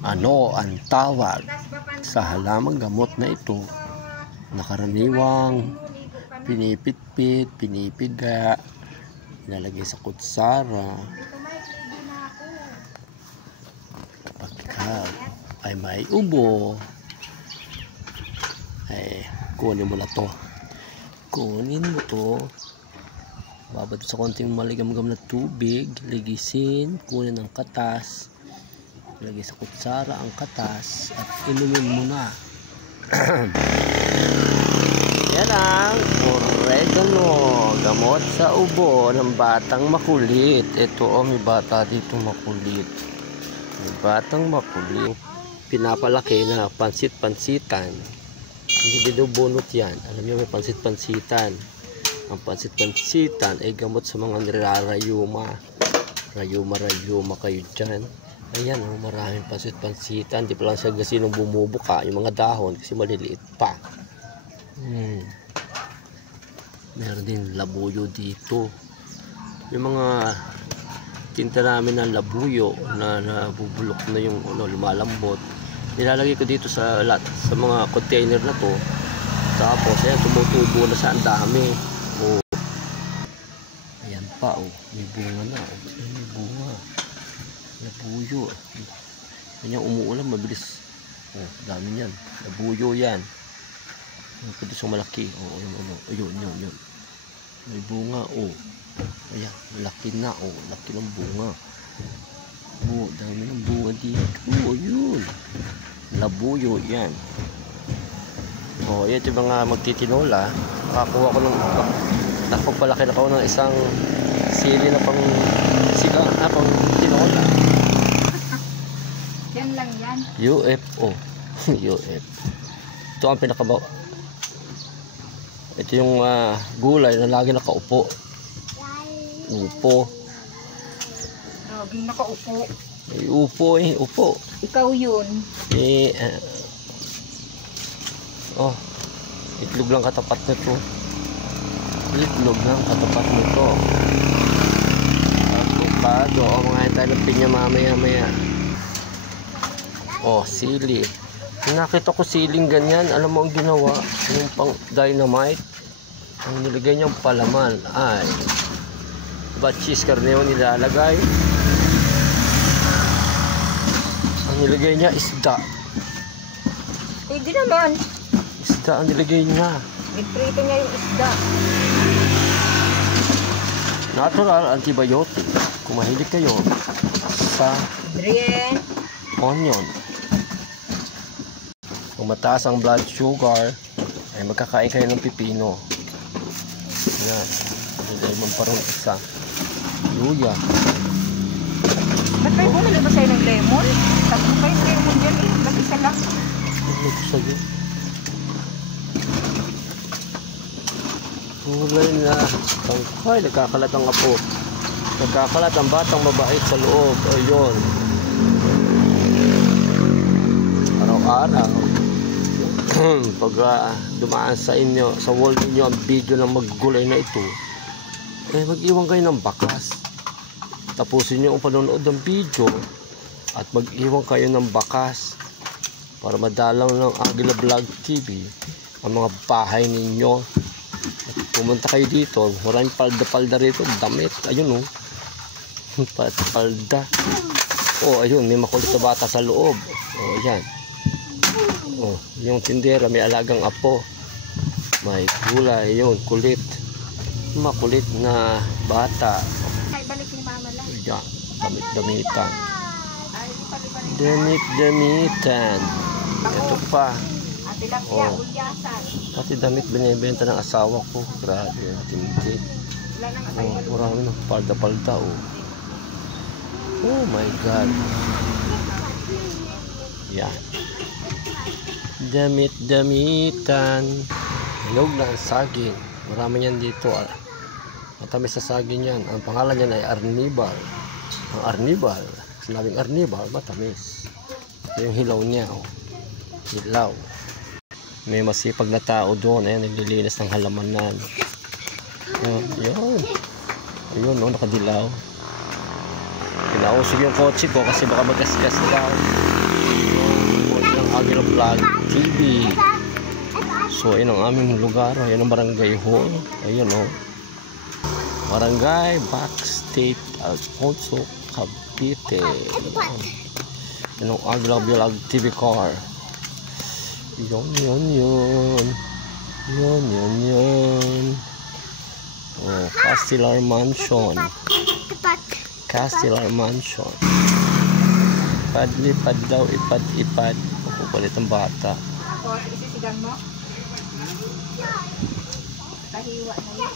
Ano ang tawag sa halamang gamot na ito na karaniwang pinipitpit, pinipiga, nilalagay sa kutsara kapag ikaw ay may ubo? Ay kunin mo na to, kunin mo to, babad sa konting maligam-gam na tubig, ligisin, kunin ang katas, lagay sa kutsara ang katas at inumin mo na. Yan ang oregano, gamot sa ubo ng batang makulit. Ito may bata dito makulit, may batang makulit, pinapalaki na pansit-pansitan. Hindi binubunot yan, alam niyo may pansit-pansitan. Ang pansit-pansitan ay gamot sa mga nirarayuma. Rayuma kayo dyan. Ayan, maraming pansit-pansitan. Di pa lang siya kasi nung bumubuka yung mga dahon kasi maliliit pa. Meron din labuyo dito. Yung mga tinta namin ng labuyo na nabubulok na yung lumalambot, nilalagay ko dito sa mga container na to. Tapos ayan, tumutubo na sa ang dami. Ayan pa, may bunga na. May bunga. Labuyo. Yan yung umuulan mabilis. Dami yan. Labuyo yan. Pwede siyang malaki. Ayun. May bunga. Ayan. Malaki na. Laki ng bunga. Dami ng bunga dito. Ayun. Labuyo yan. Yan yung mga magtitinola. Nakakuha ko ng nakapagpalaki na ako ng isang sili na pang tinola. Yan lang yan. UFO. UFO. Ito ang pinakabaw. Ito yung gulay na lagi nakaupo. Upo. Laging nakaupo. Upo. Ikaw yun. Itlog lang katapat nito. Itlog lang katapat nito. Avocado. Mga tayo ng pinya mamaya. Sili. Nakita ko siling ganyan. Alam mo ang ginawa? Yung pang dynamite. Ang nilagay niyang palaman ay cheese karneo nilalagay. Ang nilagay niya isda. Pwede naman. Isda ang nilagay niya. Iprito niya yung isda. Natural antibiotic. Kung mahilig kayo sa onion. Kung mataas ang blood sugar, ay magkakain kayo ng pipino. Yan. Nilagay mo parang isa. Luya. Ba't kayo bumili ba sa'yo ng lemon? Tapos kayo ng lemon dyan Ba't isa lang? Ano ko sa'yo? Kulay na tangkay. Nagkakalat ang apo. Nagkakalat ang batang mabait sa loob. Ayun. Araw-araw. Pag dumaan sa inyo, sa wall ninyo ang video ng maggulay na ito, mag-iwan kayo ng bakas. Tapusin nyo ang panonood ng video at mag-iwan kayo ng bakas para madalang ng Agila Vlog TV ang mga bahay ninyo. At pumunta kayo dito, maraming palda-palda rito, damit. Ayun palda. Ayun, may makulit na bata sa loob. Yan. Yung tindera may alagang apo, may gulay, yun, kulit, makulit na bata. Ay, balik ni mama lang. Yan, damit-damitan. Ito pa. Pati damit binibenta ng asawa ko. Grabe, tindi. Marami na palda-palda. Oh my God. Yan. Damit-damitan. Hinog na ang saging. Marami yan dito. Matamis sa saging yan. Ang pangalan niyan ay arnibal. Ang arnibal, sinabing arnibal, matamis. Ito yung hilaw niya. Hilaw. May masipag na tao doon. Naglilinis ng halamanan. Ayun, nakadilaw. Pinausog yung kotse ko kasi baka magasgas daw. Agila Vlog TV. So, yun ang aming lugar. Ayan ang barangay hall. Ayan o. Barangay Backstate Alfonso Cavite. Yun ang Agila Vlog TV car. Yun. Oh, Castellar Mansion. Castellar Mansion. Padlipad daw, ipad-ipad. Papupalit ang bata. O, isisigang mo? Kahiwa na yun.